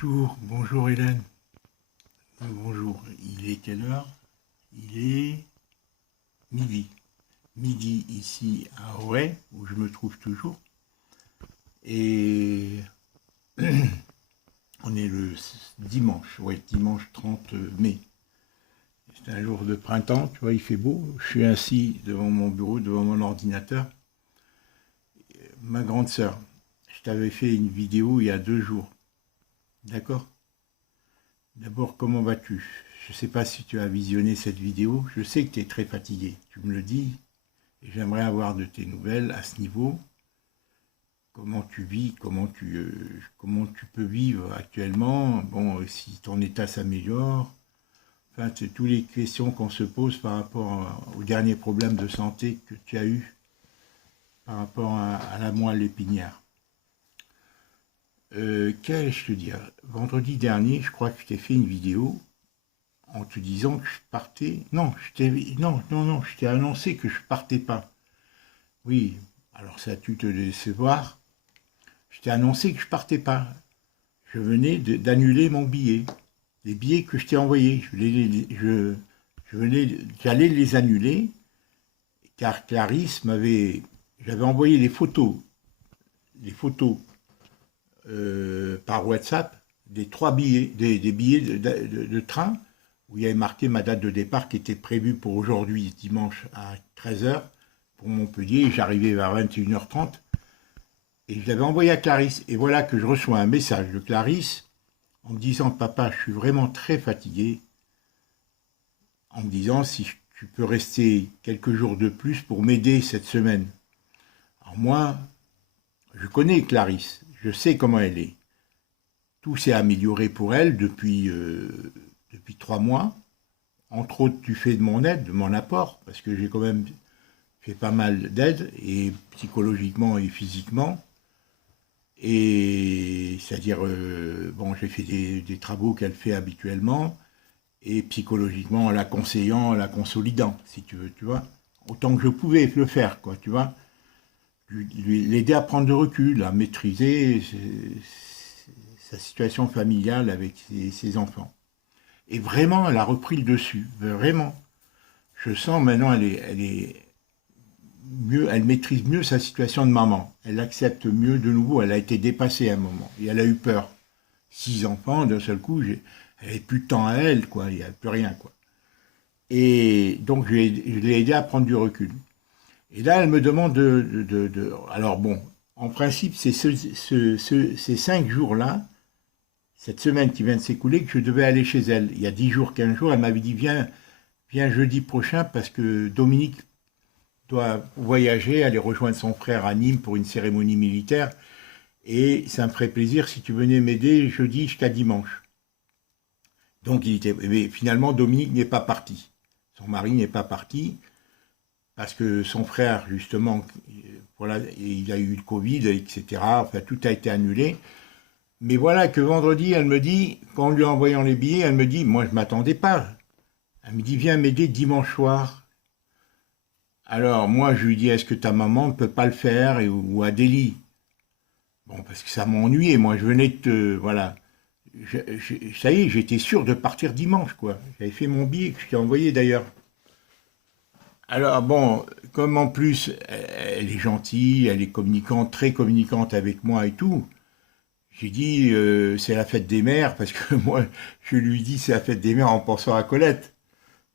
Bonjour Hélène. Bonjour. Il est quelle heure? Il est midi. Midi ici à Auray, où je me trouve toujours. Et on est le dimanche, ouais, dimanche 30 mai. C'est un jour de printemps, tu vois, il fait beau. Je suis assis devant mon bureau, devant mon ordinateur. Ma grande sœur, je t'avais fait une vidéo il y a 2 jours. D'accord? D'abord, comment vas-tu? Je ne sais pas si tu as visionné cette vidéo. Je sais que tu es très fatigué. Tu me le dis. Et j'aimerais avoir de tes nouvelles à ce niveau. Comment tu vis? Comment tu peux vivre actuellement? Bon, si ton état s'améliore. Enfin, c'est toutes les questions qu'on se pose par rapport aux derniers problèmes de santé que tu as eu par rapport à la moelle épinière. Qu'allais-je te dire? Vendredi dernier, je crois que je t'ai fait une vidéo en te disant que je partais. Non, non, je t'ai annoncé que je partais pas. Oui, alors ça a dû te décevoir. Je t'ai annoncé que je partais pas. Je venais d'annuler mon billet. Les billets que je t'ai envoyés, j'allais les annuler, car Clarisse j'avais envoyé les photos par WhatsApp des 3 billets, des billets de train où il y avait marqué ma date de départ qui était prévue pour aujourd'hui, dimanche à 13 heures pour Montpellier. J'arrivais vers 21h30 et je l'avais envoyé à Clarisse. Et voilà que je reçois un message de Clarisse en me disant: Papa, je suis vraiment très fatigué. En me disant si tu peux rester quelques jours de plus pour m'aider cette semaine. Alors moi, je connais Clarisse, je sais comment elle est. Tout s'est amélioré pour elle depuis 3 mois. Entre autres, tu fais de mon aide, de mon apport, parce que j'ai quand même fait pas mal d'aide, et psychologiquement et physiquement. Et c'est-à-dire, bon, j'ai fait des travaux qu'elle fait habituellement, et psychologiquement, en la conseillant, en la consolidant, si tu veux, tu vois. Autant que je pouvais le faire, quoi, tu vois. L'aider à prendre du recul, à maîtriser sa situation familiale avec ses enfants. Et vraiment, elle a repris le dessus, vraiment. Je sens maintenant, elle est mieux, elle maîtrise mieux sa situation de maman. Elle accepte mieux de nouveau, elle a été dépassée à un moment, et elle a eu peur. 6 enfants, d'un seul coup, elle n'avait plus de temps à elle, quoi, il n'y a plus rien, quoi. Et donc, je l'ai aidé à prendre du recul. Et là, elle me demande alors bon, en principe, c'est ces 5 jours-là, cette semaine qui vient de s'écouler, que je devais aller chez elle. Il y a 10 jours, 15 jours, elle m'avait dit: viens jeudi prochain parce que Dominique doit voyager, aller rejoindre son frère à Nîmes pour une cérémonie militaire. Et ça me ferait plaisir si tu venais m'aider jeudi jusqu'à dimanche. Donc mais finalement, Dominique n'est pas parti. Son mari n'est pas parti parce que son frère, justement, voilà, il a eu le Covid, etc. Enfin, tout a été annulé. Mais voilà que vendredi, elle me dit, en lui envoyant les billets, elle me dit: moi, je ne m'attendais pas. Elle me dit: viens m'aider dimanche soir. Alors, moi, je lui dis: est-ce que ta maman ne peut pas le faire, ou Adélie? Bon, parce que ça m'ennuyait. Moi, je venais de te. Voilà. Ça y est, j'étais sûr de partir dimanche, quoi. J'avais fait mon billet, que je t'ai envoyé d'ailleurs. Alors, bon, comme en plus, elle est gentille, elle est communicante, très communicante avec moi et tout, j'ai dit: c'est la fête des mères, parce que moi, je lui dis c'est la fête des mères en pensant à Colette.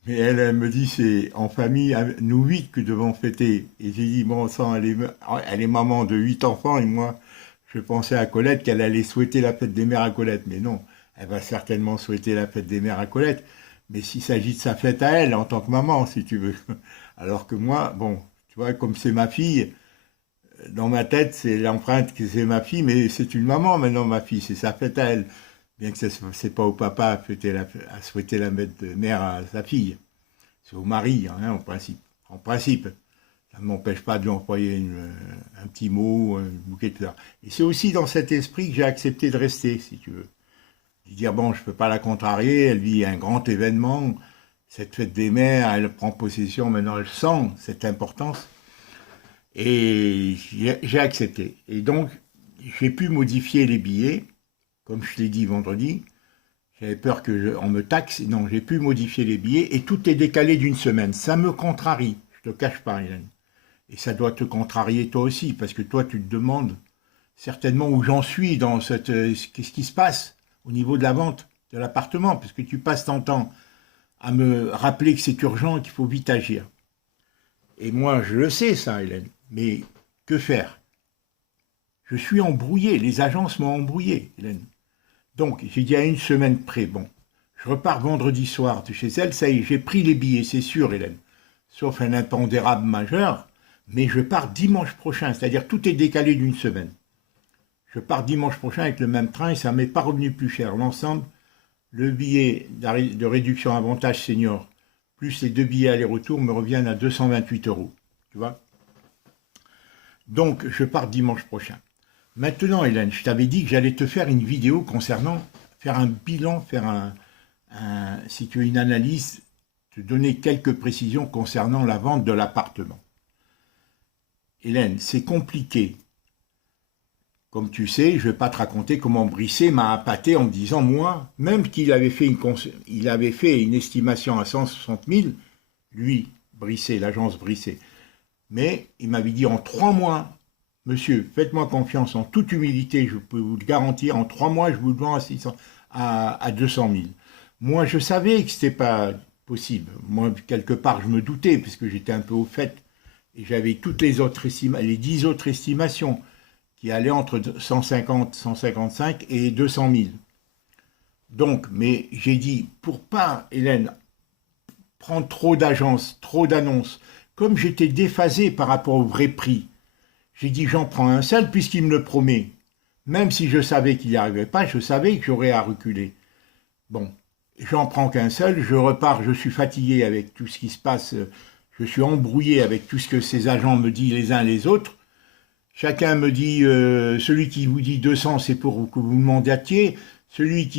Mais elle me dit: c'est en famille, nous 8 que devons fêter. Et j'ai dit: bon sang, elle est maman de 8 enfants, et moi, je pensais à Colette, qu'elle allait souhaiter la fête des mères à Colette. Mais non, elle va certainement souhaiter la fête des mères à Colette. Mais s'il s'agit de sa fête à elle, en tant que maman, si tu veux. Alors que moi, bon, tu vois, comme c'est ma fille, dans ma tête, c'est l'empreinte que c'est ma fille, mais c'est une maman maintenant, ma fille, c'est sa fête à elle. Bien que c'est pas au papa à souhaiter la fête de mère à sa fille. C'est au mari, hein, en principe. En principe. Ça ne m'empêche pas de lui envoyer un petit mot, un bouquet de fleurs. Et c'est aussi dans cet esprit que j'ai accepté de rester, si tu veux. De dire: bon, je ne peux pas la contrarier, elle vit un grand événement, cette fête des mères, elle prend possession, maintenant elle sent cette importance. Et j'ai accepté. Et donc, j'ai pu modifier les billets comme je l'ai dit vendredi, j'avais peur qu'on me taxe. Non, j'ai pu modifier les billets et tout est décalé d'une semaine. Ça me contrarie, je te cache pas, Hélène. Et ça doit te contrarier toi aussi, parce que toi, tu te demandes certainement où j'en suis dans cette... Qu'est-ce qui se passe au niveau de la vente de l'appartement, parce que tu passes ton temps à me rappeler que c'est urgent, qu'il faut vite agir. Et moi, je le sais, ça, Hélène. Mais que faire? Je suis embrouillé, les agences m'ont embrouillé, Hélène. Donc, j'ai dit à une semaine près, bon, je repars vendredi soir de chez elle, ça y est, j'ai pris les billets, c'est sûr, Hélène. Sauf un impondérable majeur, mais je pars dimanche prochain, c'est-à-dire tout est décalé d'une semaine. Je pars dimanche prochain avec le même train et ça ne m'est pas revenu plus cher. L'ensemble, le billet de réduction avantage senior, plus les 2 billets aller-retour me reviennent à 228 €. Tu vois? Donc, je pars dimanche prochain. Maintenant, Hélène, je t'avais dit que j'allais te faire une vidéo concernant, faire un bilan, si tu as une analyse, te donner quelques précisions concernant la vente de l'appartement. Hélène, c'est compliqué. Comme tu sais, je ne vais pas te raconter comment Brisset m'a appâté en me disant, moi, même qu'il avait fait une estimation à 160 000, lui, Brisset, l'agence Brisset, mais il m'avait dit en 3 mois, monsieur, faites-moi confiance en toute humilité, je peux vous le garantir, en 3 mois, je vous le vends à 200 000. Moi, je savais que ce n'était pas possible. Moi, quelque part, je me doutais, puisque j'étais un peu au fait, et j'avais toutes les 10 autres estimations, qui allaient entre 150, 155 et 200 000. Donc, mais j'ai dit, pour pas, Hélène, prendre trop d'agences, trop d'annonces, comme j'étais déphasé par rapport au vrai prix, j'ai dit, j'en prends un seul puisqu'il me le promet. Même si je savais qu'il n'y arrivait pas, je savais que j'aurais à reculer. Bon, j'en prends qu'un seul, je repars, je suis fatigué avec tout ce qui se passe, je suis embrouillé avec tout ce que ces agents me disent les uns les autres. Chacun me dit, celui qui vous dit 200, c'est pour que vous me mandatiez. Celui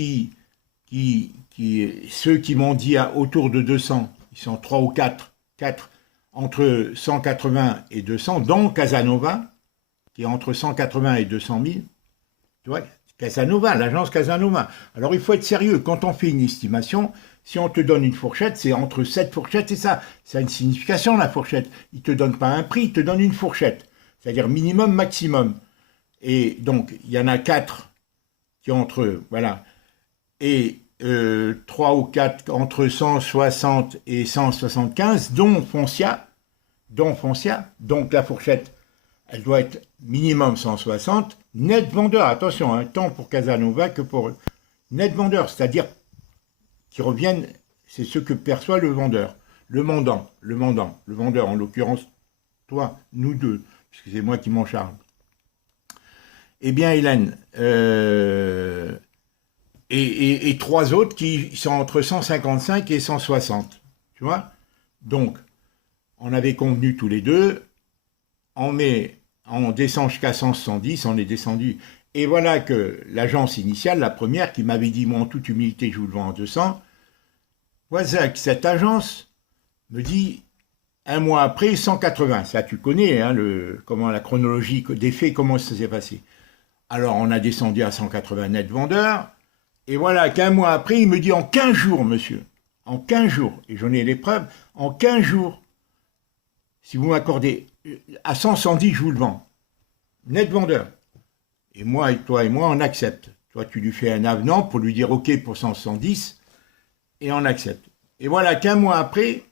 ceux qui m'ont dit autour de 200, ils sont 3 ou 4, entre 180 et 200, dont Casanova, qui est entre 180 et 200 000. Tu vois, Casanova, l'agence Casanova. Alors il faut être sérieux, quand on fait une estimation, si on te donne une fourchette, c'est entre cette fourchette et ça. Ça a une signification, la fourchette. Il ne te donne pas un prix, il te donne une fourchette. C'est-à-dire minimum, maximum. Et donc, il y en a 4 qui ont entre, voilà, et 3 ou 4 entre 160 et 175, dont Foncia, donc la fourchette, elle doit être minimum 160, net vendeur, attention, hein, tant pour Casanova que pour net vendeur, c'est-à-dire qui reviennent, c'est ce que perçoit le vendeur, le vendeur en l'occurrence, toi, nous deux, puisque c'est moi qui m'en charge. Eh bien, Hélène, et 3 autres qui sont entre 155 et 160, tu vois. Donc, on avait convenu tous les deux, on descend jusqu'à 170, on est descendu. Et voilà que l'agence initiale, la première, qui m'avait dit, moi en toute humilité, je vous le vends en 200, voilà que cette agence me dit, un mois après, 180. Ça, tu connais, hein, comment la chronologie des faits, comment ça s'est passé. Alors, on a descendu à 180 net vendeur, et voilà qu'un mois après, il me dit, en 15 jours, monsieur, en 15 jours, et j'en ai les preuves, en 15 jours, si vous m'accordez, à 110, je vous le vends. Net vendeur. Et moi, et toi et moi, on accepte. Toi, tu lui fais un avenant pour lui dire OK pour 110, et on accepte. Et voilà qu'un mois après,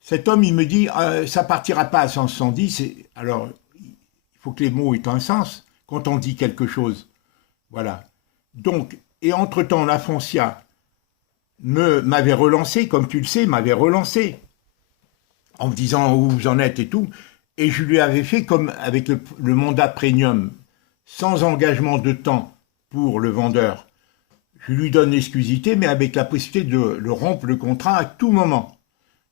cet homme, il me dit, ça partira pas à 110. Alors, il faut que les mots aient un sens quand on dit quelque chose. Voilà. Donc, et entre-temps, la Foncia m'avait relancé, comme tu le sais, m'avait relancé, en me disant où vous en êtes et tout. Et je lui avais fait comme avec le mandat premium, sans engagement de temps pour le vendeur. Je lui donne l'exclusivité, mais avec la possibilité de le rompre le contrat à tout moment.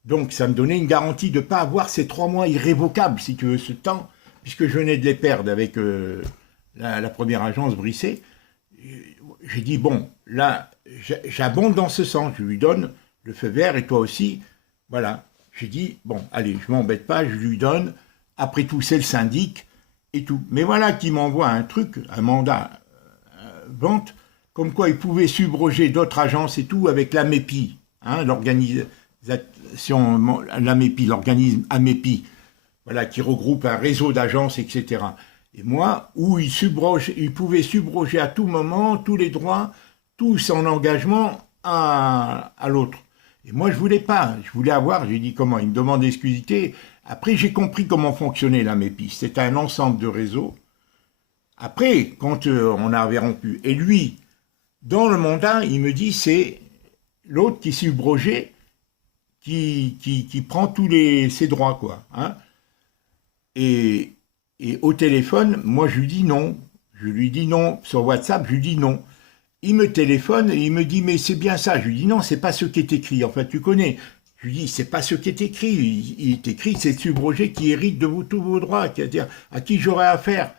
Donc, ça me donnait une garantie de ne pas avoir ces 3 mois irrévocables, si tu veux, ce temps, puisque je venais de les perdre avec la première agence Brisset. J'ai dit, bon, là, j'abonde dans ce sens, je lui donne le feu vert, et toi aussi, voilà. J'ai dit, bon, allez, je ne m'embête pas, je lui donne, après tout, c'est le syndic, et tout. Mais voilà qui m'envoie un truc, un mandat vente, comme quoi ils pouvaient subroger d'autres agences et tout avec l'AMEPI, hein, l'organisation, l'AMEPI, l'organisme AMEPI, voilà, qui regroupe un réseau d'agences, etc. Et moi, où ils pouvaient subroger à tout moment tous les droits, tout son engagement à l'autre. Et moi, je voulais pas. Je voulais avoir, j'ai dit comment, il me demande l'exclusivité. Après, j'ai compris comment fonctionnait la MEPI. C'était un ensemble de réseaux. Après, quand on avait rompu, et lui, dans le mandat, il me dit, c'est l'autre qui subrogeait, qui prend tous ses droits, quoi. Hein. Et au téléphone, moi, je lui dis non. Je lui dis non. Sur WhatsApp, je lui dis non. Il me téléphone et il me dit, mais c'est bien ça. Je lui dis, non, c'est pas ce qui est écrit. En fait, tu connais. Je lui dis, c'est pas ce qui est écrit. Il est écrit, c'est le subrogé qui hérite de vous tous vos droits, c'est-à-dire à qui j'aurai affaire.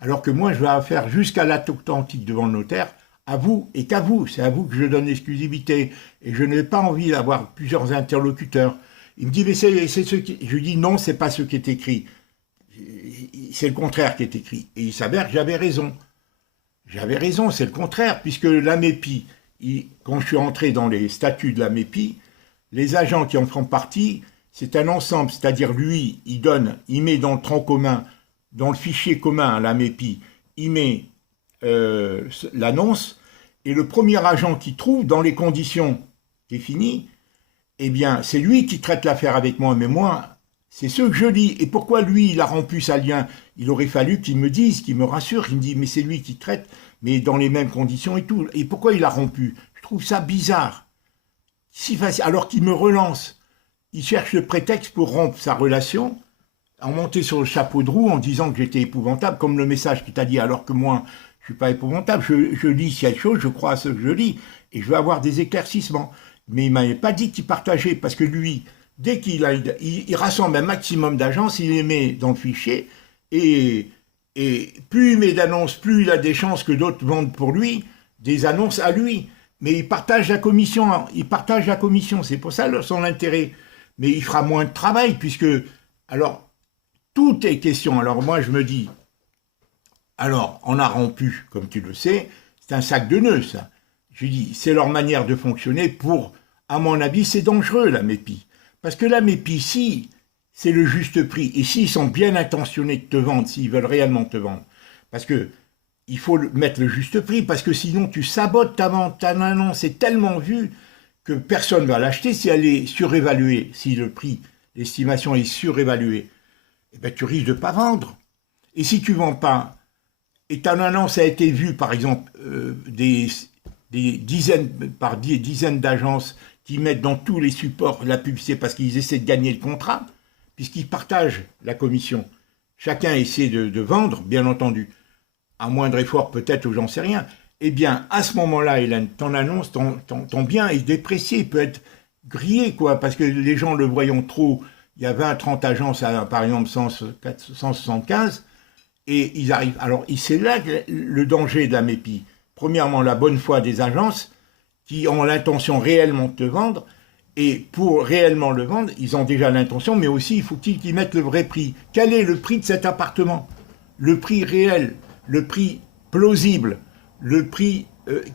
Alors que moi, je vais affaire jusqu'à l'acte authentique devant le notaire, à vous et qu'à vous. C'est à vous que je donne l'exclusivité. Et je n'ai pas envie d'avoir plusieurs interlocuteurs. Il me dit, mais c'est ce qui... Je lui dis, non, c'est pas ce qui est écrit. C'est le contraire qui est écrit. Et il s'avère que j'avais raison. J'avais raison, c'est le contraire, puisque la MEPI, quand je suis entré dans les statuts de la MEPI, les agents qui en font partie, c'est un ensemble, c'est-à-dire lui, il met dans le tronc commun, dans le fichier commun à la MEPI, il met l'annonce, et le premier agent qui trouve dans les conditions définies, eh bien, c'est lui qui traite l'affaire avec moi, mais moi, c'est ce que je lis. Et pourquoi lui, il a rompu sa lien? Il aurait fallu qu'il me dise, qu'il me rassure, qu'il me dise, mais c'est lui qui traite, mais dans les mêmes conditions et tout. Et pourquoi il a rompu? Je trouve ça bizarre. Si facile, alors qu'il me relance. Il cherche le prétexte pour rompre sa relation, en monter sur le chapeau de roue en disant que j'étais épouvantable, comme le message qu'il t'a dit, alors que moi, je ne suis pas épouvantable. Je lis quelque chose, je crois à ce que je lis, et je veux avoir des éclaircissements. Mais il ne m'avait pas dit qu'il partageait, parce que lui... Dès il rassemble un maximum d'agences, il les met dans le fichier, et plus il met d'annonces, plus il a des chances que d'autres vendent pour lui des annonces à lui. Mais il partage la commission, c'est pour ça son intérêt. Mais il fera moins de travail, puisque, alors, tout est question. Alors moi, je me dis, alors, on a rompu, comme tu le sais, c'est un sac de nœuds, ça. Je dis, c'est leur manière de fonctionner pour, à mon avis, c'est dangereux, la MEPI. Parce que la MEPI, si c'est le juste prix, et s'ils sont bien intentionnés de te vendre, s'ils veulent réellement te vendre, parce que il faut mettre le juste prix, parce que sinon tu sabotes ta vente, ta annonce est tellement vue que personne ne va l'acheter si elle est surévaluée, si le prix, l'estimation est surévaluée, eh bien tu risques de ne pas vendre. Et si tu ne vends pas, et ta annonce a été vue, par exemple, des dizaines d'agences qui mettent dans tous les supports la publicité parce qu'ils essaient de gagner le contrat, puisqu'ils partagent la commission. Chacun essaie de vendre, bien entendu, à moindre effort peut-être ou j'en sais rien. Eh bien, à ce moment-là, Hélène, ton annonce, ton bien est déprécié, il peut être grillé, quoi, parce que les gens le voyant trop, il y a 20, 30 agences, par exemple 175, et ils arrivent. Alors, c'est là le danger de la MEPI. Premièrement, la bonne foi des agences, qui ont l'intention réellement de te vendre, et pour réellement le vendre, ils ont déjà l'intention, mais aussi il faut qu'ils mettent le vrai prix. Quel est le prix de cet appartement? Le prix réel, le prix plausible, le prix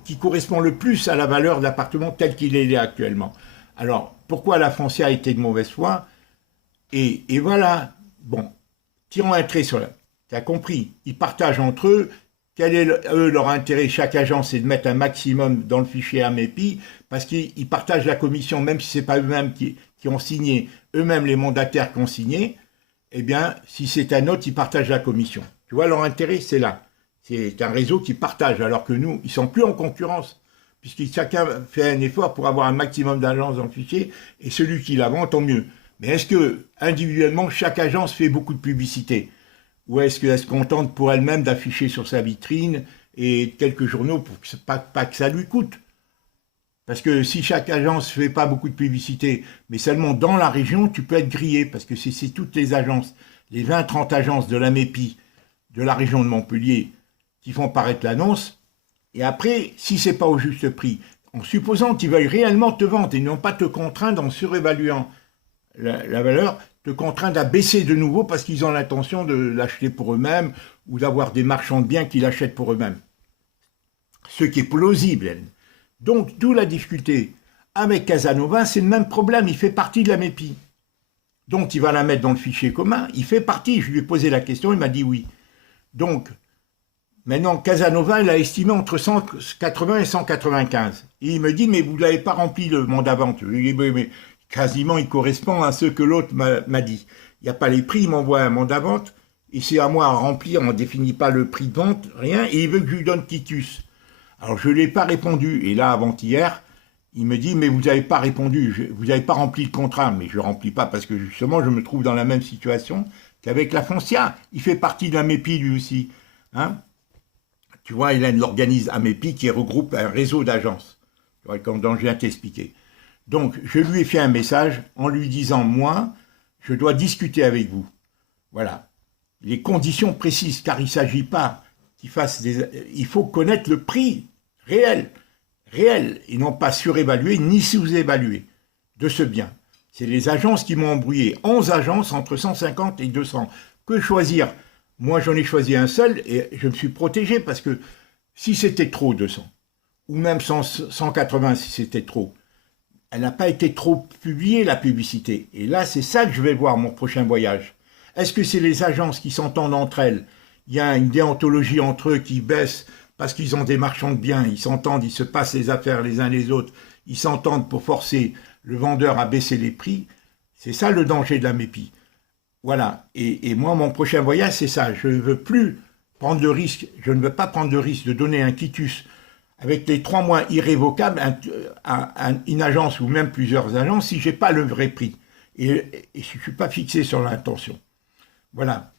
qui correspond le plus à la valeur de l'appartement tel qu'il est là actuellement. Alors, pourquoi la Foncia a été de mauvaise foi? Et voilà, bon, tirons un trait sur là. Tu as compris, ils partagent entre eux. Quel est leur intérêt? Chaque agence, c'est de mettre un maximum dans le fichier AMEPI, parce qu'ils partagent la commission, même si ce n'est pas eux-mêmes qui ont signé, eux-mêmes les mandataires qui ont signé, eh bien, si c'est un autre, ils partagent la commission. Tu vois, leur intérêt, c'est là. C'est un réseau qui partage, alors que nous, ils ne sont plus en concurrence, puisque chacun fait un effort pour avoir un maximum d'agences dans le fichier, et celui qui la vend, tant mieux. Mais est-ce que, individuellement, chaque agence fait beaucoup de publicité? Ou est-ce qu'elle se contente pour elle-même d'afficher sur sa vitrine et quelques journaux pour que pas que ça lui coûte? Parce que si chaque agence ne fait pas beaucoup de publicité, mais seulement dans la région, tu peux être grillé, parce que c'est toutes les agences, les 20-30 agences de la MEPI, de la région de Montpellier, qui font paraître l'annonce, et après, si ce n'est pas au juste prix, en supposant qu'ils veuillent réellement te vendre et non pas te contraindre en surévaluant la valeur, te contraindre à baisser de nouveau parce qu'ils ont l'intention de l'acheter pour eux-mêmes ou d'avoir des marchands de biens qui l'achètent pour eux-mêmes. ce qui est plausible. Donc, d'où la difficulté. Avec Casanova, c'est le même problème, il fait partie de la MEPI. Donc, il va la mettre dans le fichier commun, il fait partie. Je lui ai posé la question, il m'a dit oui. Donc, maintenant, Casanova, il a estimé entre 180 et 195. Et il me dit, mais vous n'avez pas rempli le mandat vente. Je lui ai dit, mais quasiment, il correspond à ce que l'autre m'a dit. Il n'y a pas les prix, il m'envoie un mandat vente, et c'est à moi à remplir, on ne définit pas le prix de vente, rien, et il veut que je lui donne Titus. Alors, je ne lui ai pas répondu, et là, avant-hier, il me dit, mais vous n'avez pas répondu, vous n'avez pas rempli le contrat. Mais je ne remplis pas parce que justement, je me trouve dans la même situation qu'avec la Foncia. Il fait partie d'un MEPI lui aussi. Hein, tu vois, Hélène organise un MEPI qui regroupe un réseau d'agences, comme je viens de t'expliquer. Donc, je lui ai fait un message en lui disant, moi, je dois discuter avec vous. Voilà. Les conditions précises, car il ne s'agit pas qu'il fasse des... Il faut connaître le prix réel, et non pas surévalué ni sous-évalué de ce bien. C'est les agences qui m'ont embrouillé. 11 agences entre 150 et 200. Que choisir? Moi, j'en ai choisi un seul et je me suis protégé parce que si c'était trop 200, ou même 180 si c'était trop, elle n'a pas été trop publiée, la publicité. Et là, c'est ça que je vais voir mon prochain voyage. Est-ce que c'est les agences qui s'entendent entre elles? Il y a une déontologie entre eux qui baisse parce qu'ils ont des marchands de biens, ils s'entendent, ils se passent les affaires les uns les autres, ils s'entendent pour forcer le vendeur à baisser les prix. C'est ça le danger de la MEPI. Voilà. Et moi, mon prochain voyage, c'est ça. Je ne veux plus prendre le risque, je ne veux pas prendre le risque de donner un quitus avec les 3 mois irrévocables à une agence ou même plusieurs agences si je n'ai pas le vrai prix. Et je ne suis pas fixé sur l'intention. Voilà.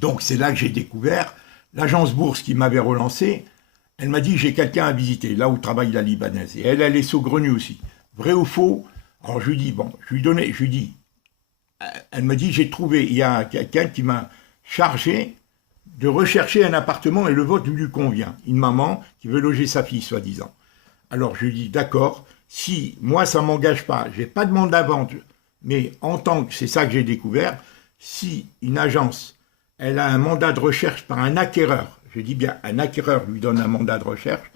Donc, c'est là que j'ai découvert l'agence Bourse qui m'avait relancé. Elle m'a dit, j'ai quelqu'un à visiter, là où travaille la Libanaise. Et elle est saugrenue aussi. Vrai ou faux? Alors, je lui dis, bon, elle me dit, j'ai trouvé, il y a quelqu'un qui m'a chargé de rechercher un appartement et le vôtre lui convient. Une maman qui veut loger sa fille, soi-disant. Alors, je lui dis, d'accord, si moi, ça ne m'engage pas, je n'ai pas de mandat de vente, mais en tant que, c'est ça que j'ai découvert, si une agence, elle a un mandat de recherche par un acquéreur, je dis bien un acquéreur lui donne un mandat de recherche,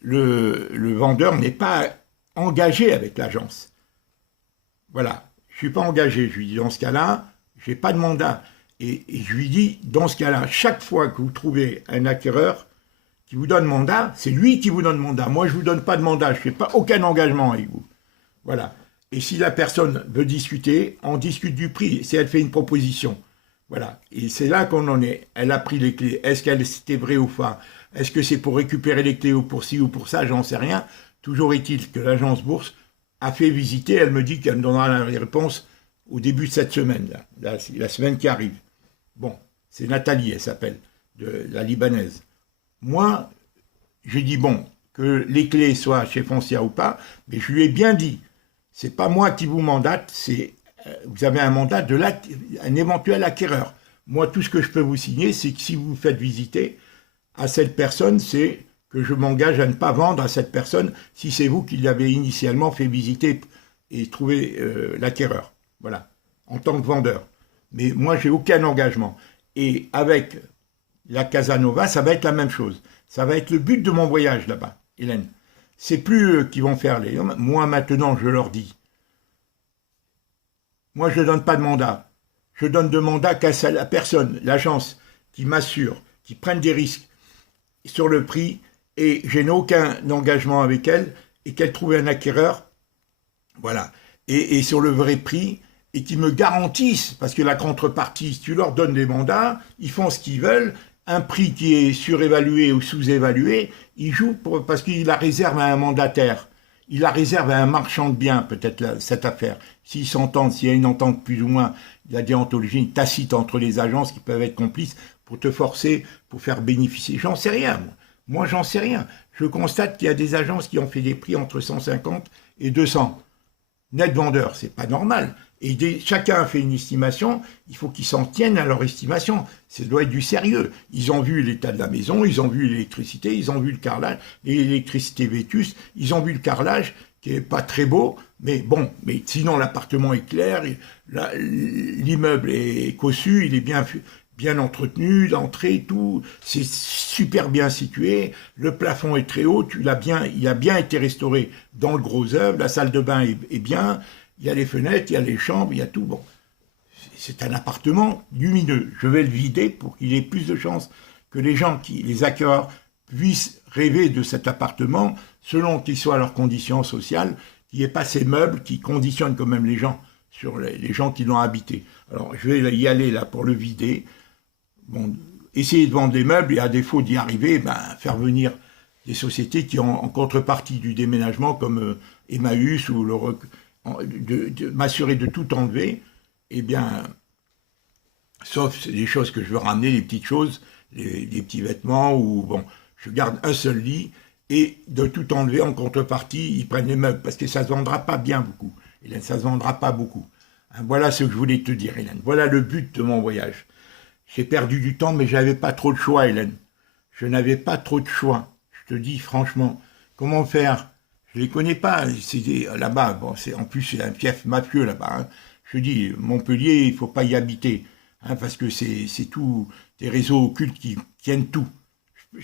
le vendeur n'est pas engagé avec l'agence. Voilà, je ne suis pas engagé. Je lui dis, dans ce cas-là, je n'ai pas de mandat. Et je lui dis, dans ce cas-là, chaque fois que vous trouvez un acquéreur qui vous donne mandat, c'est lui qui vous donne mandat. Moi, je ne vous donne pas de mandat, je ne fais pas aucun engagement avec vous. Voilà. Et si la personne veut discuter, on discute du prix, si elle fait une proposition. Voilà. Et c'est là qu'on en est. Elle a pris les clés. Est-ce qu'elle c'était vrai ou pas? Est-ce que c'est pour récupérer les clés ou pour ci ou pour ça? J'en sais rien. Toujours est-il que l'agence Bourse a fait visiter. Elle me dit qu'elle me donnera la réponse au début de cette semaine, la semaine qui arrive. Bon, c'est Nathalie, elle s'appelle, de la Libanaise. Moi, j'ai dit, bon, que les clés soient chez Foncia ou pas, mais je lui ai bien dit, c'est pas moi qui vous mandate, c'est vous avez un mandat d'un éventuel acquéreur. Moi, tout ce que je peux vous signer, c'est que si vous vous faites visiter à cette personne, c'est que je m'engage à ne pas vendre à cette personne si c'est vous qui l'avez initialement fait visiter et trouver l'acquéreur. Voilà, en tant que vendeur. Mais moi, j'ai aucun engagement. Et avec la Casanova, ça va être la même chose. Ça va être le but de mon voyage là-bas, Hélène. C'est plus eux qui vont faire les... Moi, maintenant, je leur dis. Moi, je ne donne pas de mandat. Je donne de mandat qu'à la personne, l'agence, qui m'assure, qui prenne des risques sur le prix, et je n'ai aucun engagement avec elle, et qu'elle trouve un acquéreur, voilà, et sur le vrai prix, et qui me garantissent, parce que la contrepartie, si tu leur donnes des mandats, ils font ce qu'ils veulent, un prix qui est surévalué ou sous-évalué, ils jouent parce qu'il la réserve à un mandataire. Il la réserve à un marchand de biens, peut-être, cette affaire. S'ils s'entendent, s'il y a une entente plus ou moins, il y a des déontologie tacite entre les agences qui peuvent être complices pour te forcer, pour faire bénéficier. J'en sais rien, moi. Moi, j'en sais rien. Je constate qu'il y a des agences qui ont fait des prix entre 150 et 200. Net vendeur, c'est pas normal. Et chacun a fait une estimation, il faut qu'ils s'en tiennent à leur estimation. Ça doit être du sérieux. Ils ont vu l'état de la maison, ils ont vu l'électricité, ils ont vu le carrelage, l'électricité vétuste, ils ont vu le carrelage qui est pas très beau, mais bon, mais sinon l'appartement est clair, l'immeuble est cossu, il est bien entretenu, l'entrée, tout, c'est super bien situé, le plafond est très haut, il a bien été restauré dans le gros œuvre, la salle de bain est bien, il y a les fenêtres, il y a les chambres, il y a tout. Bon, c'est un appartement lumineux. Je vais le vider pour qu'il ait plus de chances que les acquéreurs puissent rêver de cet appartement selon qu'ils soient leurs conditions sociales, qu'il n'y ait pas ces meubles qui conditionnent quand même les gens sur les gens qui l'ont habité. Alors je vais y aller là pour le vider. Bon, essayer de vendre des meubles et à défaut d'y arriver, faire venir des sociétés qui ont en contrepartie du déménagement comme Emmaüs ou m'assurer de tout enlever, eh bien, sauf les choses que je veux ramener, les petites choses, les petits vêtements, ou bon, je garde un seul lit, et de tout enlever en contrepartie, ils prennent les meubles, parce que ça ne se vendra pas bien beaucoup. Hélène, ça ne se vendra pas beaucoup. Hein, voilà ce que je voulais te dire, Hélène. Voilà le but de mon voyage. J'ai perdu du temps, mais je n'avais pas trop de choix, Hélène. Je n'avais pas trop de choix. Je te dis franchement, comment faire? Je ne les connais pas. Là-bas, bon, en plus c'est un fief mafieux là-bas. Hein. Je dis, Montpellier, il ne faut pas y habiter, hein, parce que c'est tout des réseaux occultes qui tiennent tout.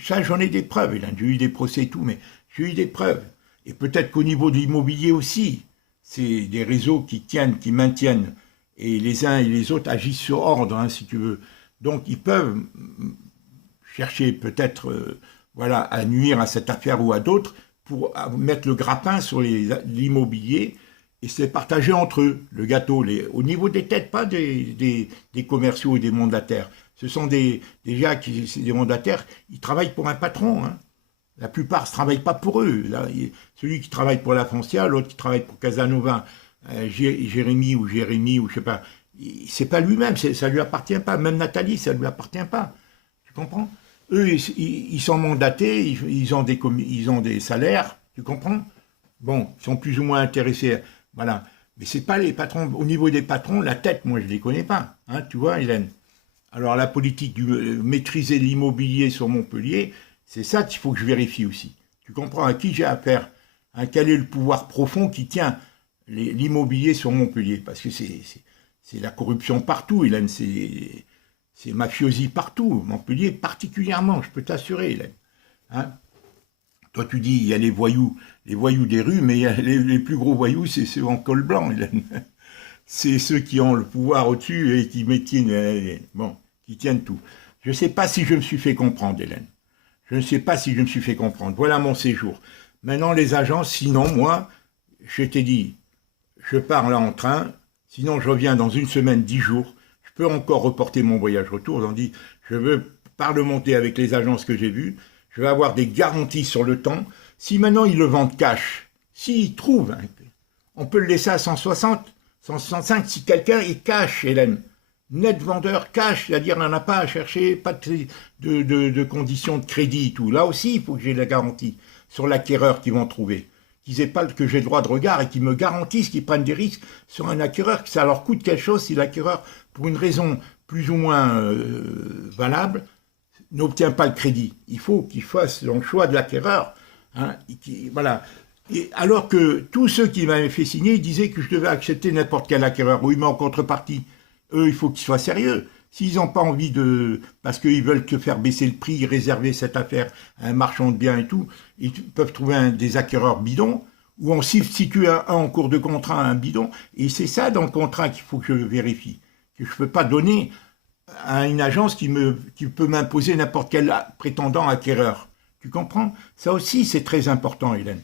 Ça, j'en ai des preuves, Hélène. J'ai eu des procès et tout, mais j'ai eu des preuves. Et peut-être qu'au niveau de l'immobilier aussi, c'est des réseaux qui tiennent, qui maintiennent, et les uns et les autres agissent sur ordre, hein, si tu veux. Donc, ils peuvent chercher peut-être voilà, à nuire à cette affaire ou à d'autres pour mettre le grappin sur l'immobilier et se partager entre eux, le gâteau, au niveau des têtes, pas des commerciaux et des mandataires. Ce sont des mandataires, ils travaillent pour un patron. Hein. La plupart ne travaillent pas pour eux. Là, celui qui travaille pour la Foncia, l'autre qui travaille pour Casanova, Jérémy ou je sais pas, c'est pas lui-même, ça lui appartient pas. Même Nathalie, ça lui appartient pas. Tu comprends? Eux, ils sont mandatés, ils ont des salaires, tu comprends? Bon, ils sont plus ou moins intéressés, voilà. Mais c'est pas les patrons. Au niveau des patrons, la tête, moi, je les connais pas. Hein, tu vois, Hélène? Alors, la politique du maîtriser l'immobilier sur Montpellier, c'est ça qu'il faut que je vérifie aussi. Tu comprends à qui j'ai affaire? Hein, quel est le pouvoir profond qui tient l'immobilier sur Montpellier? Parce que c'est la corruption partout, Hélène. C'est mafiosi partout. Montpellier particulièrement, je peux t'assurer, Hélène. Hein? Toi, tu dis, il y a les voyous des rues, mais il y a les plus gros voyous, c'est ceux en col blanc, Hélène. C'est ceux qui ont le pouvoir au-dessus et qui qui tiennent tout. Je ne sais pas si je me suis fait comprendre, Hélène. Je ne sais pas si je me suis fait comprendre. Voilà mon séjour. Maintenant, les agents, sinon, moi, je t'ai dit, je pars là en train, sinon je reviens dans une semaine, 10 jours. Je peux encore reporter mon voyage retour. On dit, je veux parlementer avec les agences que j'ai vues. Je vais avoir des garanties sur le temps. Si maintenant ils le vendent cash, s'ils trouvent, hein, on peut le laisser à 160, 165 si quelqu'un est cash, Hélène. Net vendeur cash, c'est-à-dire on n'en a pas à chercher, pas de conditions de crédit et tout. Là aussi, il faut que j'ai la garantie sur l'acquéreur qu'ils vont trouver. Qu'ils aient pas que j'ai le droit de regard et qu'ils me garantissent qu'ils prennent des risques sur un acquéreur, que ça leur coûte quelque chose si l'acquéreur, pour une raison plus ou moins valable, n'obtient pas le crédit. Il faut qu'ils fassent le choix de l'acquéreur. Hein, voilà. Et alors que tous ceux qui m'avaient fait signer disaient que je devais accepter n'importe quel acquéreur. Oui, mais en contrepartie, eux, il faut qu'ils soient sérieux. S'ils n'ont pas envie parce qu'ils veulent te faire baisser le prix, réserver cette affaire à un marchand de biens et tout, ils peuvent trouver des acquéreurs bidons, ou on substitue un en cours de contrat à un bidon, et c'est ça dans le contrat qu'il faut que je vérifie. Que je ne peux pas donner à une agence qui peut m'imposer n'importe quel prétendant acquéreur. Tu comprends? Ça aussi, c'est très important, Hélène.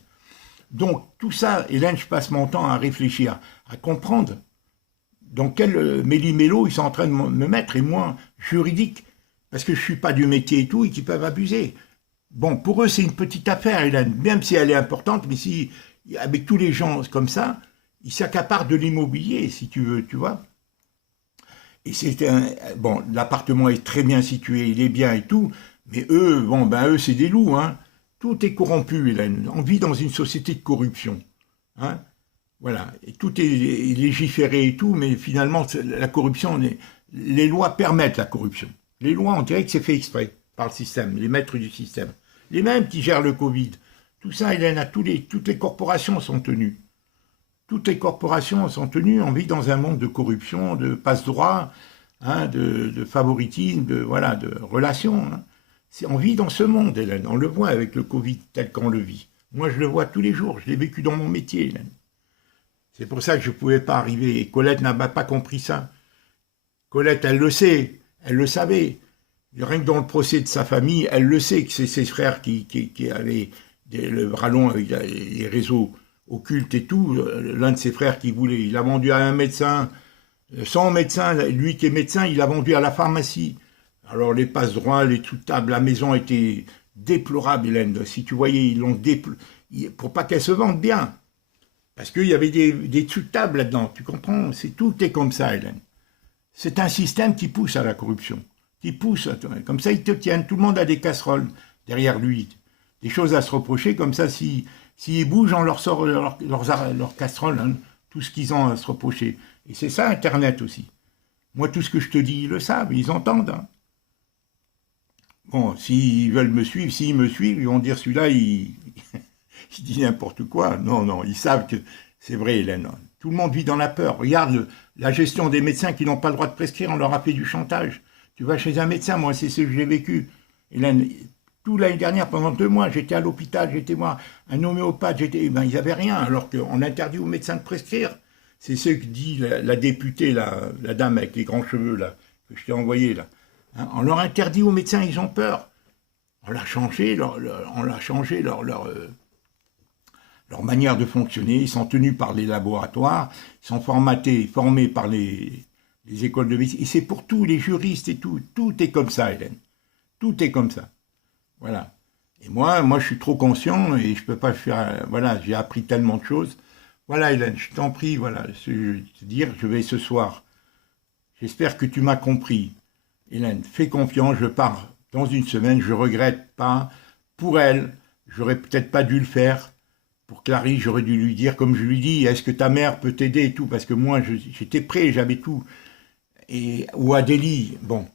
Donc, tout ça, Hélène, je passe mon temps à réfléchir, à comprendre dans quel méli-mélo ils sont en train de me mettre, et moi, juridique, parce que je ne suis pas du métier et tout, et qu'ils peuvent abuser. Bon, pour eux, c'est une petite affaire, Hélène, même si elle est importante, mais si, avec tous les gens comme ça, ils s'accaparent de l'immobilier, si tu veux, tu vois. Et bon, l'appartement est très bien situé, il est bien et tout, mais eux, eux, c'est des loups, hein. Tout est corrompu, Hélène. On vit dans une société de corruption, hein. Voilà, et tout est légiféré et tout, mais finalement, la corruption, les lois permettent la corruption. Les lois, on dirait que c'est fait exprès par le système, les maîtres du système. Les mêmes qui gèrent le Covid. Tout ça, Hélène, toutes les corporations sont tenues. Toutes les corporations sont tenues, on vit dans un monde de corruption, de passe-droit. hein, de favoritisme, voilà, de relations. Hein. On vit dans ce monde, Hélène. On le voit avec le Covid tel qu'on le vit. Moi, je le vois tous les jours. Je l'ai vécu dans mon métier, Hélène. C'est pour ça que je ne pouvais pas arriver. Et Colette n'a pas compris ça. Colette, elle le sait. Elle le savait. Rien que dans le procès de sa famille, elle le sait que c'est ses frères qui avaient le bras long avec les réseaux occultes et tout. L'un de ses frères qui voulait. Il a vendu à un médecin. Son médecin, lui qui est médecin, il a vendu à la pharmacie. Alors les passe-droits, les sous-tables, la maison était déplorable, Hélène. Si tu voyais, ils l'ont déploré. Pour pas qu'elle se vende bien. Parce qu'il y avait des sous-tables là-dedans, tu comprends? Tout est comme ça, Hélène. C'est un système qui pousse à la corruption. Qui pousse, comme ça ils te tiennent. Tout le monde a des casseroles derrière lui. Des choses à se reprocher, comme ça, s'ils bougent, on leur sort leurs casseroles, hein, tout ce qu'ils ont à se reprocher. Et c'est ça, Internet aussi. Moi, tout ce que je te dis, ils le savent, ils entendent. Hein. Bon, s'ils veulent me suivre, s'ils me suivent, ils vont dire, celui-là, il dit n'importe quoi. Non, non, ils savent que c'est vrai, Hélène. Tout le monde vit dans la peur. Regarde la gestion des médecins qui n'ont pas le droit de prescrire, on leur a fait du chantage. Tu vas chez un médecin, moi, c'est ce que j'ai vécu. Hélène, toute l'année dernière, pendant 2 mois, j'étais à l'hôpital, j'étais voir un homéopathe, ils n'avaient rien, alors qu'on interdit aux médecins de prescrire. C'est ce que dit la députée, la dame avec les grands cheveux, là, que je t'ai envoyé, là. Hein, on leur interdit aux médecins, ils ont peur. On l'a changé, leur manière de fonctionner. Ils sont tenus par les laboratoires, ils sont formés par les écoles de médecine. Et c'est pour tous les juristes et tout. Tout est comme ça, Hélène. Tout est comme ça. Voilà. Et moi, je suis trop conscient et je peux pas faire... Voilà, j'ai appris tellement de choses. Voilà, Hélène, je t'en prie, voilà. Te dire, je vais ce soir. J'espère que tu m'as compris. Hélène, fais confiance, je pars dans une semaine, je regrette pas. Pour elle, j'aurais peut-être pas dû le faire. Pour Clarisse, j'aurais dû lui dire, comme je lui dis, est-ce que ta mère peut t'aider et tout, parce que moi, j'étais prêt, j'avais tout. Ou Adélie, bon,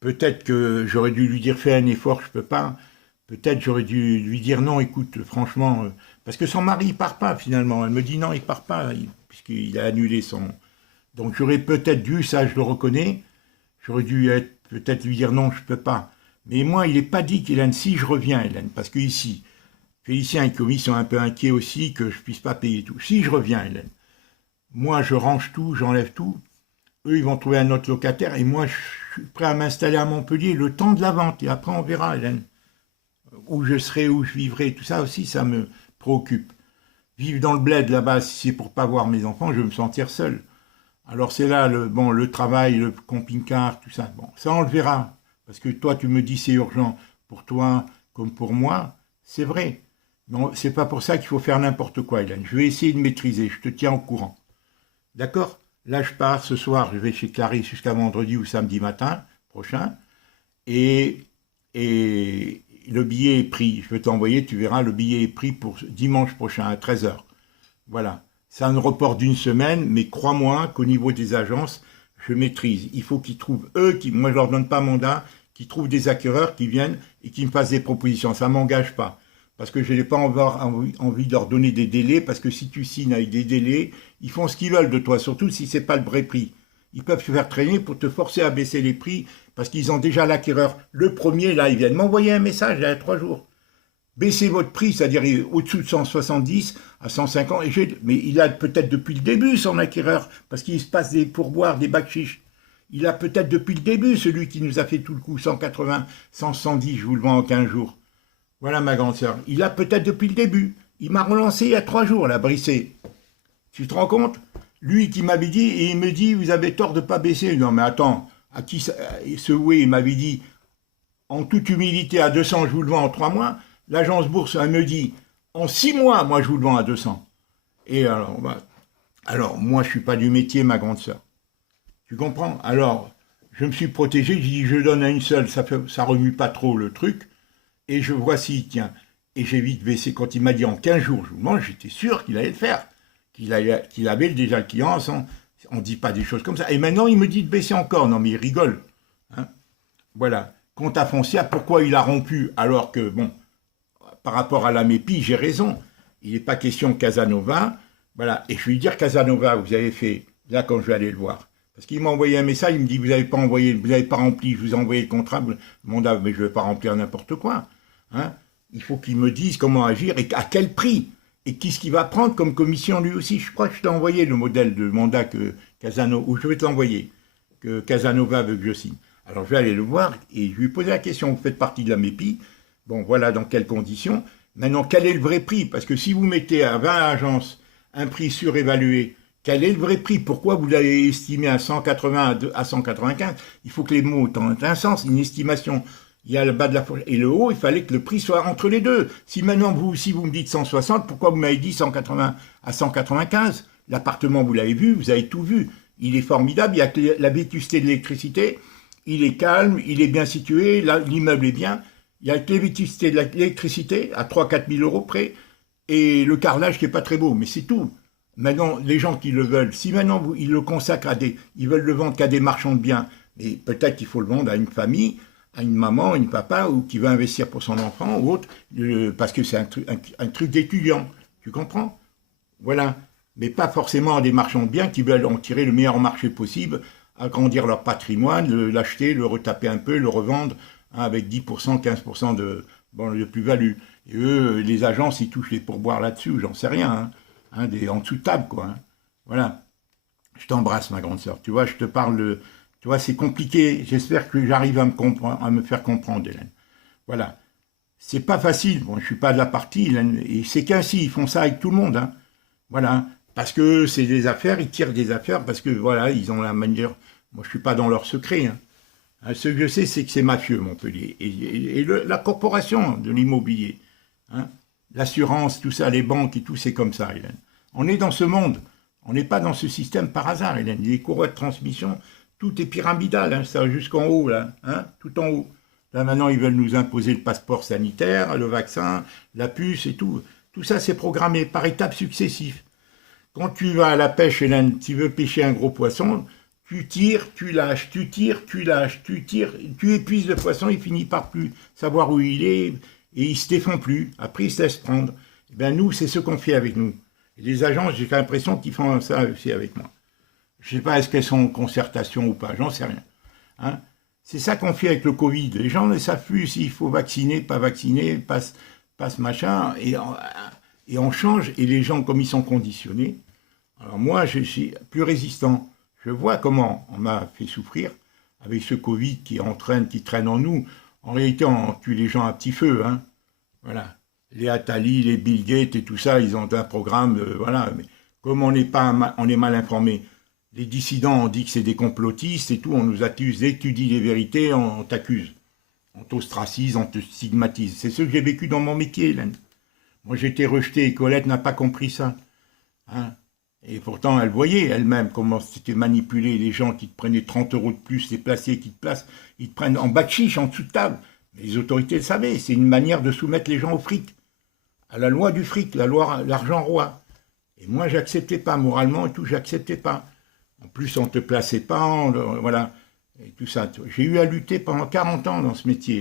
peut-être que j'aurais dû lui dire, fais un effort, je peux pas. Peut-être j'aurais dû lui dire, non, écoute, franchement, parce que son mari, il part pas, finalement. Elle me dit, non, il part pas, puisqu'il a annulé son... Donc j'aurais peut-être dû, ça, je le reconnais, j'aurais dû peut-être lui dire, non, je peux pas. Mais moi, il n'est pas dit qu'Hélène, si je reviens, Hélène, parce que ici, Félicien et Comi sont un peu inquiets aussi que je ne puisse pas payer tout. Si je reviens, Hélène, moi je range tout, j'enlève tout, eux ils vont trouver un autre locataire et moi je suis prêt à m'installer à Montpellier le temps de la vente et après on verra, Hélène, où je serai, où je vivrai, tout ça aussi ça me préoccupe. Vivre dans le bled là-bas, si c'est pour pas voir mes enfants, je vais me sentir seul. Alors c'est là le travail, le camping-car, tout ça. Bon, ça on le verra. Parce que toi tu me dis c'est urgent pour toi comme pour moi, c'est vrai. Non, c'est pas pour ça qu'il faut faire n'importe quoi, Hélène. Je vais essayer de maîtriser, je te tiens au courant. D'accord? Là, je pars ce soir, je vais chez Clarisse jusqu'à vendredi ou samedi matin prochain. Et le billet est pris. Je vais t'envoyer, tu verras, le billet est pris pour dimanche prochain à 13 h. Voilà. C'est un report d'1 semaine, mais crois-moi qu'au niveau des agences, je maîtrise. Il faut qu'ils trouvent, moi je leur donne pas mandat, qu'ils trouvent des acquéreurs qui viennent et qui me fassent des propositions. Ça ne m'engage pas. Parce que je n'ai pas envie de leur donner des délais, parce que si tu signes avec des délais, ils font ce qu'ils veulent de toi, surtout si ce n'est pas le vrai prix. Ils peuvent te faire traîner pour te forcer à baisser les prix, parce qu'ils ont déjà l'acquéreur. Le premier, là, ils viennent m'envoyer un message il y a 3 jours. Baissez votre prix, c'est-à-dire au-dessous de 170 à 150, mais il a peut-être depuis le début son acquéreur, parce qu'il se passe des pourboires, des bakchiches. Il a peut-être depuis le début, celui qui nous a fait tout le coup, 180, 110, je vous le vends en 15 jours. Voilà ma grande sœur. Il a peut-être depuis le début. Il m'a relancé il y a 3 jours, là, Brissé. Tu te rends compte? Lui qui m'avait dit, et il me dit, vous avez tort de ne pas baisser. Non, mais attends, à qui ce oui, il m'avait dit, en toute humilité, à 200, je vous le vends en 3 mois. L'agence bourse, elle me dit, en 6 mois, moi, je vous le vends à 200. Et alors moi, je ne suis pas du métier, ma grande sœur. Tu comprends? Alors, je me suis protégé, j'ai dit, je donne à une seule, ça remue pas trop le truc. Et je vois si, tiens, et j'ai vite baissé quand il m'a dit en 15 jours, je vous demande, j'étais sûr qu'il allait le faire, qu'il avait déjà le client, on ne dit pas des choses comme ça. Et maintenant, il me dit de baisser encore, non mais il rigole. Hein. Voilà, compte à foncière, pourquoi il a rompu alors que, bon, par rapport à la MEPI, j'ai raison, il n'est pas question Casanova, voilà, et je vais lui dire, Casanova, vous avez fait, là quand je vais aller le voir, Parce qu'il m'a envoyé un message, il me dit, vous n'avez pas envoyé, vous n'avez pas rempli, je vous ai envoyé le contrat, le mandat, mais je ne vais pas remplir n'importe quoi. Hein. Il faut qu'il me dise comment agir et à quel prix. Et qu'est-ce qu'il va prendre comme commission lui aussi. Je crois que je t'ai envoyé le modèle de mandat que Casanova, ou je vais te l'envoyer, que Casanova veut que je signe. Alors je vais aller le voir et je lui ai posé la question, vous faites partie de la MEPI, bon voilà dans quelles conditions. Maintenant, quel est le vrai prix? Parce que si vous mettez à 20 agences un prix surévalué, quel est le vrai prix? Pourquoi vous l'avez estimé à 180 à 195? Il faut que les mots aient un sens, une estimation. Il y a le bas de la fourchette et le haut, il fallait que le prix soit entre les deux. Si maintenant si vous me dites 160, pourquoi vous m'avez dit 180 à 195? L'appartement, vous l'avez vu, vous avez tout vu. Il est formidable, il y a la vétusté de l'électricité, il est calme, il est bien situé, l'immeuble est bien. Il y a la vétusté de l'électricité à 3-4 000 euros près et le carrelage qui n'est pas très beau, mais c'est tout. Maintenant, les gens qui le veulent, si maintenant ils le consacrent ils veulent le vendre qu'à des marchands de biens, mais peut-être qu'il faut le vendre à une famille, à une maman, une papa, ou qui veut investir pour son enfant, ou autre, parce que c'est un truc d'étudiant, tu comprends? Voilà, mais pas forcément à des marchands de biens qui veulent en tirer le meilleur marché possible, agrandir leur patrimoine, l'acheter, le retaper un peu, le revendre, hein, avec 10%, 15% de plus-value. Et eux, les agences, ils touchent les pourboires là-dessus, j'en sais rien, hein, en dessous de table, quoi. Hein. Voilà. Je t'embrasse, ma grande sœur. Tu vois, je te parle, tu vois, c'est compliqué. J'espère que j'arrive à me faire comprendre, Hélène. Voilà. C'est pas facile. Bon, je suis pas de la partie, Hélène. Et c'est qu'ainsi, ils font ça avec tout le monde, hein. Voilà. Parce que c'est des affaires, ils tirent des affaires, parce que, voilà, ils ont la manière... Moi, je suis pas dans leur secret, hein. Ce que je sais, c'est que c'est mafieux, Montpellier. Et la corporation de l'immobilier, hein, l'assurance, tout ça, les banques et tout, c'est comme ça, Hélène. On est dans ce monde. On n'est pas dans ce système par hasard, Hélène. Les courroies de transmission, tout est pyramidal, hein, ça jusqu'en haut, là, hein, tout en haut. Là, maintenant, ils veulent nous imposer le passeport sanitaire, le vaccin, la puce et tout. Tout ça, c'est programmé par étapes successives. Quand tu vas à la pêche, Hélène, tu veux pêcher un gros poisson, tu tires, tu lâches, tu tires, tu lâches, tu tires, tu épuises le poisson, il finit par plus savoir où il est, et il se défend plus. Après, il se laisse prendre. Eh bien, nous, c'est ce qu'on fait avec nous. Et les agences, j'ai l'impression qu'ils font ça aussi avec moi. Je ne sais pas, est-ce qu'elles sont en concertation ou pas, j'en sais rien. Hein, c'est ça qu'on fait avec le Covid. Les gens ne savent plus s'il faut vacciner, pas vacciner, passe machin, et on change, et les gens, comme ils sont conditionnés, alors moi, je suis plus résistant. Je vois comment on m'a fait souffrir avec ce Covid qui traîne en nous. En réalité, on tue les gens à petit feu, hein. Voilà. Les Attali, les Bill Gates et tout ça, ils ont un programme, voilà. Mais comme on est mal informé, les dissidents, on dit que c'est des complotistes et tout, on nous accuse, dès que tu dis les vérités, on t'accuse. On t'ostracise, on te stigmatise. C'est ce que j'ai vécu dans mon métier, Hélène. Moi, j'ai été rejeté et Colette n'a pas compris ça. Hein. Et pourtant, elle voyait elle-même comment c'était manipulé, les gens qui te prenaient 30 € de plus, les placiers qui te placent, ils te prennent en bas de chiche, en dessous de table. Mais les autorités le savaient, c'est une manière de soumettre les gens au fric, à la loi du fric, la loi, l'argent roi. Et moi, j'acceptais pas, moralement et tout, j'acceptais pas. En plus, on te plaçait pas, voilà, et tout ça. J'ai eu à lutter pendant 40 ans dans ce métier.